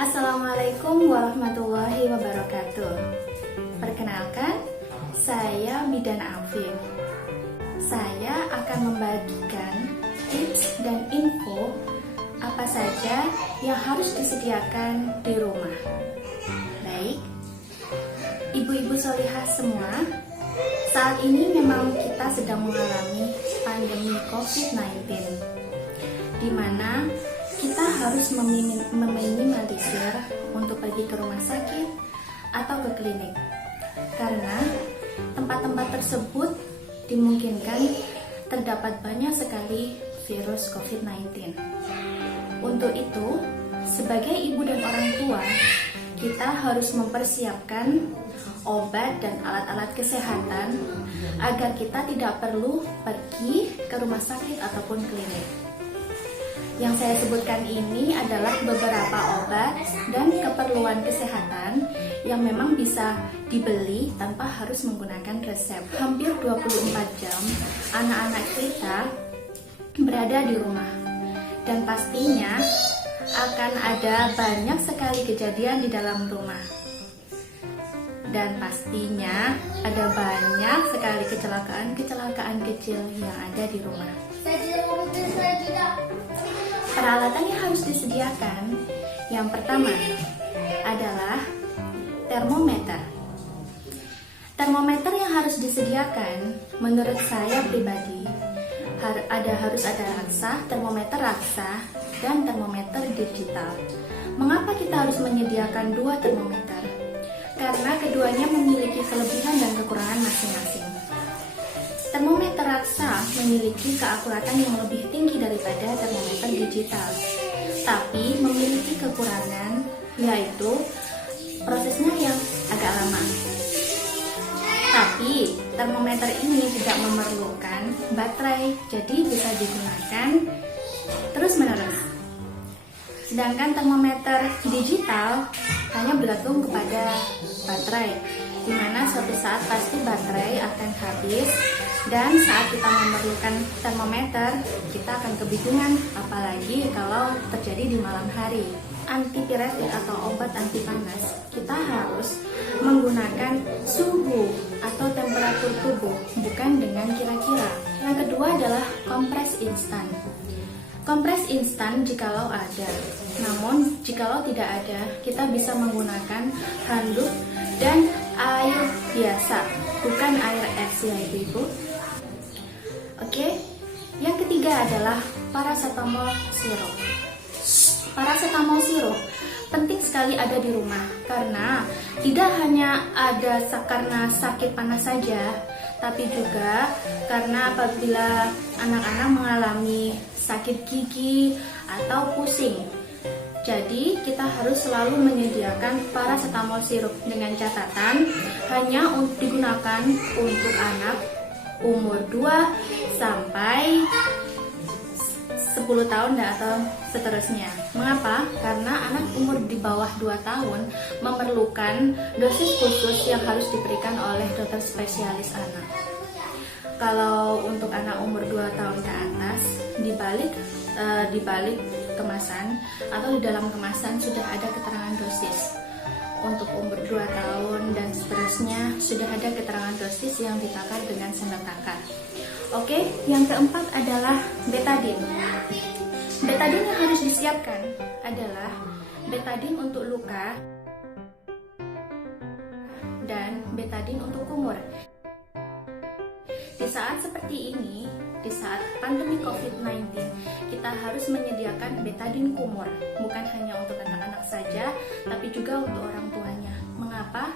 Assalamualaikum warahmatullahi wabarakatuh. Perkenalkan, saya Bidan Afif. Saya akan membagikan tips dan info apa saja yang harus disediakan di rumah. Baik, ibu-ibu solihah semua, saat ini memang kita sedang mengalami pandemi COVID-19, di mana kita harus meminimalisir untuk pergi ke rumah sakit atau ke klinik, karena tempat-tempat tersebut dimungkinkan terdapat banyak sekali virus COVID-19. Untuk itu, sebagai ibu dan orang tua, kita harus mempersiapkan obat dan alat-alat kesehatan agar kita tidak perlu pergi ke rumah sakit ataupun klinik. Yang saya sebutkan ini adalah beberapa obat dan keperluan kesehatan yang memang bisa dibeli tanpa harus menggunakan resep. Hampir 24 jam anak-anak kita berada di rumah, dan pastinya akan ada banyak sekali kejadian di dalam rumah. Dan pastinya ada banyak sekali kecelakaan kecil yang ada di rumah. Peralatan yang harus disediakan, yang pertama adalah termometer. Termometer yang harus disediakan, menurut saya pribadi, harus ada termometer raksa, dan termometer digital. Mengapa kita harus menyediakan dua termometer? Karena keduanya memiliki kelebihan dan kekurangan masing-masing. Termometer raksa memiliki keakuratan yang lebih tinggi daripada termometer digital, tapi memiliki kekurangan, yaitu prosesnya yang agak lama. Tapi termometer ini tidak memerlukan baterai, jadi bisa digunakan terus-menerus. Sedangkan termometer digital hanya bergantung kepada baterai, di mana suatu saat pasti baterai akan habis, dan saat kita memerlukan termometer, kita akan kebingungan, apalagi kalau terjadi di malam hari. Antipiretik atau obat anti panas, kita harus menggunakan suhu atau temperatur tubuh, bukan dengan kira-kira. Yang kedua adalah kompres instan. Kompres instan jikalau ada, namun jikalau tidak ada, kita bisa menggunakan handuk dan air biasa, bukan air es ya ibu-ibu. Oke, yang ketiga adalah paracetamol sirup. Paracetamol sirup penting sekali ada di rumah, karena tidak hanya ada karena sakit panas saja, tapi juga karena apabila anak-anak mengalami sakit gigi atau pusing. Jadi kita harus selalu menyediakan paracetamol sirup, dengan catatan hanya digunakan untuk anak umur 2 sampai 10 tahun atau seterusnya. Mengapa? Karena anak umur di bawah 2 tahun memerlukan dosis khusus yang harus diberikan oleh dokter spesialis anak. Kalau untuk anak umur 2 tahun ke atas, di balik kemasan atau di dalam kemasan sudah ada keterangan dosis. Untuk umur 2 tahun dan seterusnya sudah ada keterangan dosis yang ditakar dengan sendok takar. Oke, yang keempat adalah betadine. Betadine yang harus disiapkan adalah betadine untuk luka dan betadine untuk kumur. Di saat seperti ini, di saat pandemi COVID-19, kita harus menyediakan betadine kumur, bukan hanya untuk anak-anak saja, tapi juga untuk orang tuanya. Mengapa?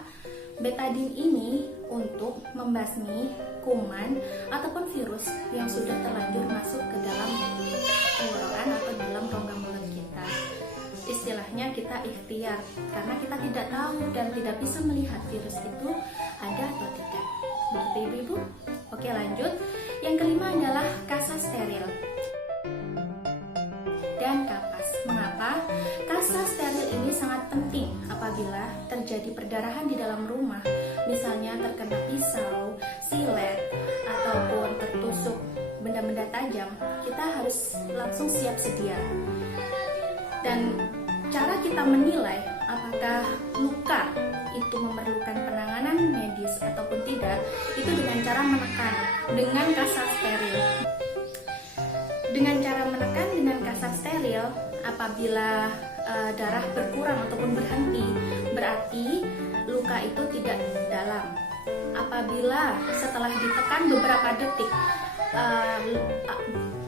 Betadine ini untuk membasmi kuman ataupun virus yang sudah terlanjur masuk ke dalam tenggorokan atau dalam rongga mulut kita. Istilahnya kita ikhtiar, karena kita tidak tahu dan tidak bisa melihat virus itu ada atau tidak. Begitu ibu-ibu? Oke, lanjut. Yang kelima adalah kasa steril dan kapas. Mengapa? Kasa steril ini sangat penting apabila terjadi perdarahan di dalam rumah, misalnya terkena pisau, silet, ataupun tertusuk benda-benda tajam. Kita harus langsung siap sedia. Dan cara kita kita menilai apakah luka itu memerlukan penanganan medis ataupun tidak, itu dengan cara menekan dengan kasar steril. Dengan cara menekan dengan kasar steril, apabila darah berkurang ataupun berhenti, berarti luka itu tidak dalam. Apabila setelah ditekan beberapa detik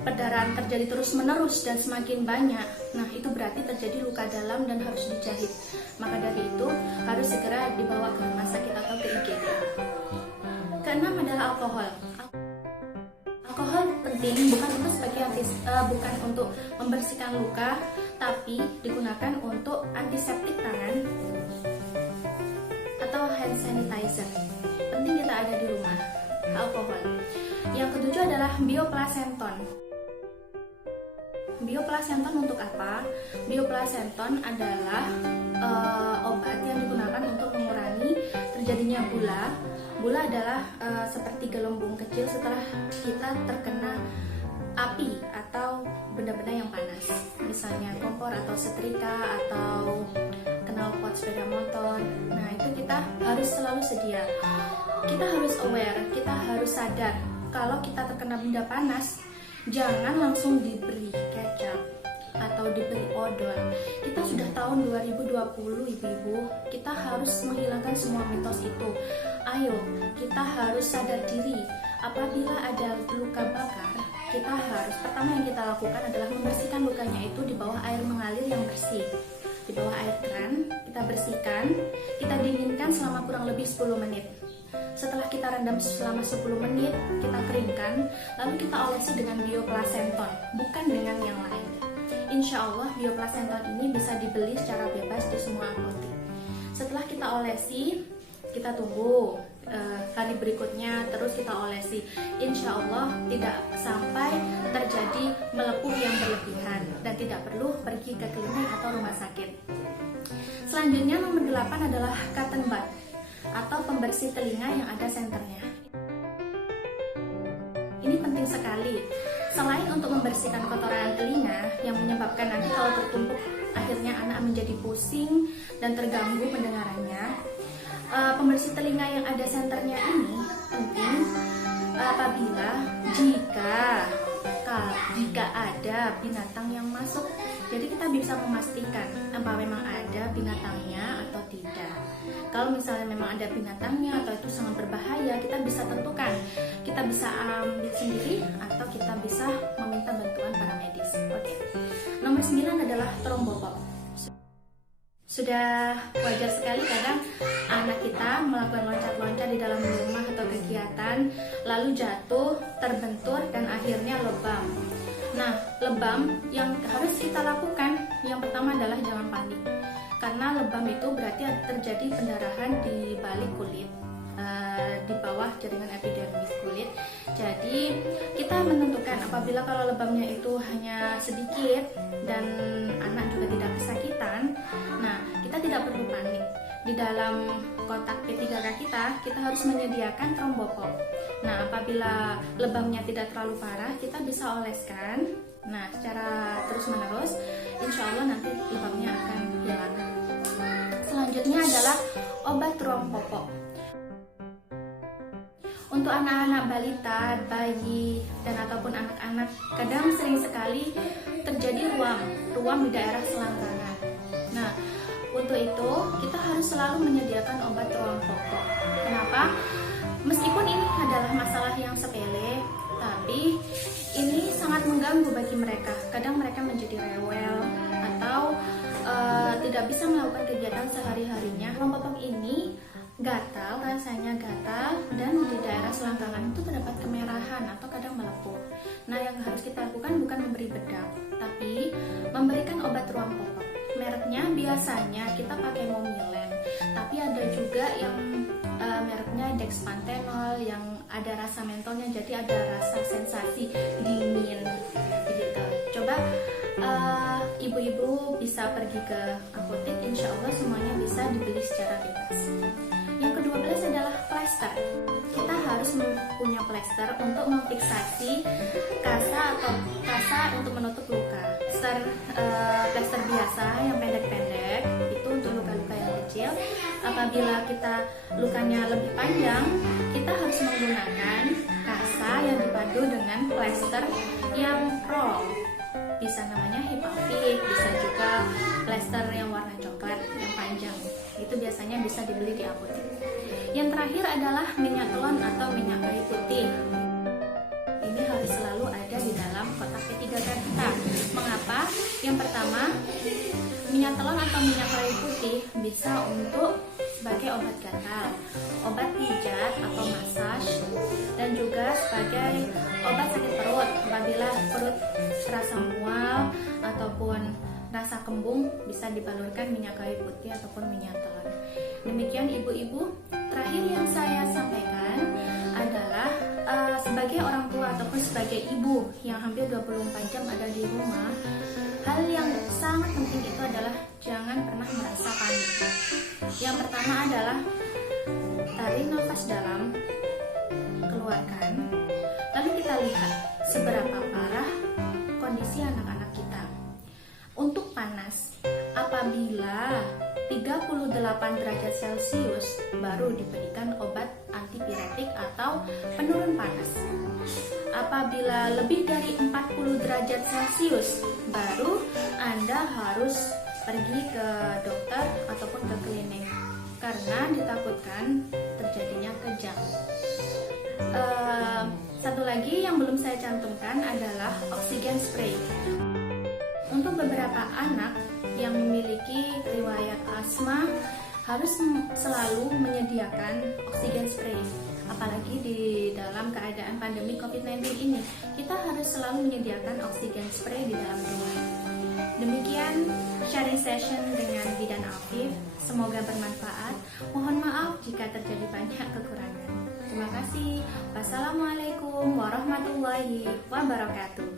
perdarahan terjadi terus-menerus dan semakin banyak, nah itu berarti terjadi luka dalam dan harus dijahit. Maka dari itu harus segera dibawa ke rumah sakit atau ke IGD. Keenam adalah alkohol. Alkohol penting bukan untuk membersihkan luka, tapi digunakan untuk antiseptik tangan atau hand sanitizer. Penting kita ada di rumah. Alkohol. Yang ketujuh adalah bioplasenton. Bioplasenton untuk apa? Bioplasenton adalah obat yang digunakan untuk mengurangi terjadinya bula. Bula adalah seperti gelembung kecil setelah kita terkena api atau benda-benda yang panas, misalnya kompor atau setrika atau knalpot sepeda motor. Nah, itu kita harus selalu sedia. Kita harus aware, kita harus sadar kalau kita terkena benda panas, jangan langsung diberi kecap atau diberi odol. Kita sudah tahun 2020, ibu-ibu, kita harus menghilangkan semua mitos itu. Ayo, kita harus sadar diri. Apabila ada luka bakar, kita harus, pertama yang kita lakukan adalah membersihkan lukanya itu di bawah air mengalir yang bersih. Di bawah air keran, kita bersihkan, kita dinginkan selama kurang lebih 10 menit. Setelah kita rendam selama 10 menit, kita keringkan, lalu kita olesi dengan bioplasenton, bukan dengan yang lain. Insya Allah bioplasenton ini bisa dibeli secara bebas di semua apotek. Setelah kita olesi, kita tunggu hari berikutnya, terus kita olesi. Insya Allah tidak sampai terjadi melepuh yang berlebihan dan tidak perlu pergi ke klinik atau rumah sakit. Selanjutnya nomor 8 adalah cotton bud atau pembersih telinga yang ada senternya. Ini penting sekali. Selain untuk membersihkan kotoran telinga yang menyebabkan nanti kalau tertumpuk akhirnya anak menjadi pusing dan terganggu pendengarannya, pembersih telinga yang ada senternya ini penting apabila jika ada binatang yang masuk. Jadi kita bisa memastikan apa memang ada binatangnya atau tidak. Kalau misalnya memang ada binatangnya atau itu sangat berbahaya, kita bisa tentukan. Kita bisa ambil sendiri atau kita bisa meminta bantuan para medis. Oke. Nomor 9 adalah trombopop. Sudah wajar sekali kadang anak kita melakukan loncat-loncat di dalam rumah atau kegiatan, lalu jatuh, terbentur, dan akhirnya lebam. Nah, lebam yang harus kita lakukan, yang pertama adalah jangan panik. Karena lebam itu berarti terjadi pendarahan di balik kulit, di bawah jaringan epidermis kulit. Jadi kita menentukan apabila kalau lebamnya itu hanya sedikit dan anak juga tidak kesakitan, nah kita tidak perlu panik. Di dalam kotak P3K kita harus menyediakan trombopop. Nah, apabila lebamnya tidak terlalu parah, kita bisa oleskan. Nah, secara terus-menerus, insya Allah nanti lebamnya akan hilang. Selanjutnya adalah obat ruam popok. Untuk anak-anak balita, bayi, dan ataupun anak-anak, kadang sering sekali terjadi ruam di daerah selangkangan. Nah, untuk itu kita harus selalu menyediakan obat ruam popok. Kenapa? Meskipun ini adalah masalah yang sepele, tapi ini sangat mengganggu bagi mereka. Kadang mereka menjadi rewel atau tidak bisa melakukan kegiatan sehari-harinya. Ruam popok ini gatal, rasanya gatal, dan di daerah selangkangan itu terdapat kemerahan atau kadang melepuh. Nah, yang harus kita lakukan bukan memberi bedak, tapi memberikan obat ruam popok. Mereknya biasanya kita pakai Momilen, tapi ada juga yang mereknya Dexpantenol yang ada rasa mentolnya, jadi ada rasa sensasi dingin begitu. Coba ibu-ibu bisa pergi ke apotek, insya Allah semuanya bisa dibeli secara bebas. Yang ke-12 adalah plester. Kita harus punya plester untuk memfiksasi kasa atau kasa untuk menutup luka. Plester biasa yang pendek-pendek apabila kita lukanya lebih panjang, kita harus menggunakan kasa yang dipadu dengan plester yang roll. Bisa namanya Hipavik, bisa juga plester yang warna coklat yang panjang. Itu biasanya bisa dibeli di apotek. Yang terakhir adalah minyak telon atau minyak kayu putih. Ini harus selalu ada di dalam kotak P3K kita. Mengapa? Yang pertama, minyak telon atau minyak kayu putih bisa untuk sebagai obat gatal, obat pijat atau massage, dan juga sebagai obat sakit perut apabila perut terasa mual ataupun rasa kembung, bisa dibalurkan minyak kayu putih ataupun minyak telon. Demikian ibu-ibu, terakhir yang saya sampaikan adalah sebagai orang tua ataupun sebagai ibu yang hampir 24 jam ada di rumah, hal yang sangat penting itu adalah jangan pernah merasa panik. Yang pertama adalah tarik nafas dalam, keluarkan, lalu kita lihat seberapa parah kondisi anak-anak kita. Untuk panas, apabila 38 derajat Celcius baru diberikan obat antipiretik atau penurun panas. Apabila lebih dari 40 derajat Celcius, baru Anda harus pergi ke dokter ataupun ke klinik karena ditakutkan terjadinya kejang. Satu lagi yang belum saya cantumkan adalah oksigen spray. Untuk beberapa anak yang memiliki riwayat asma harus selalu menyediakan oksigen spray. Apalagi di dalam keadaan pandemi COVID-19 ini, kita harus selalu menyediakan oksigen spray di dalam rumah. Demikian sharing session dengan Bidan Afif. Semoga bermanfaat. Mohon maaf jika terjadi banyak kekurangan. Terima kasih. Wassalamualaikum warahmatullahi wabarakatuh.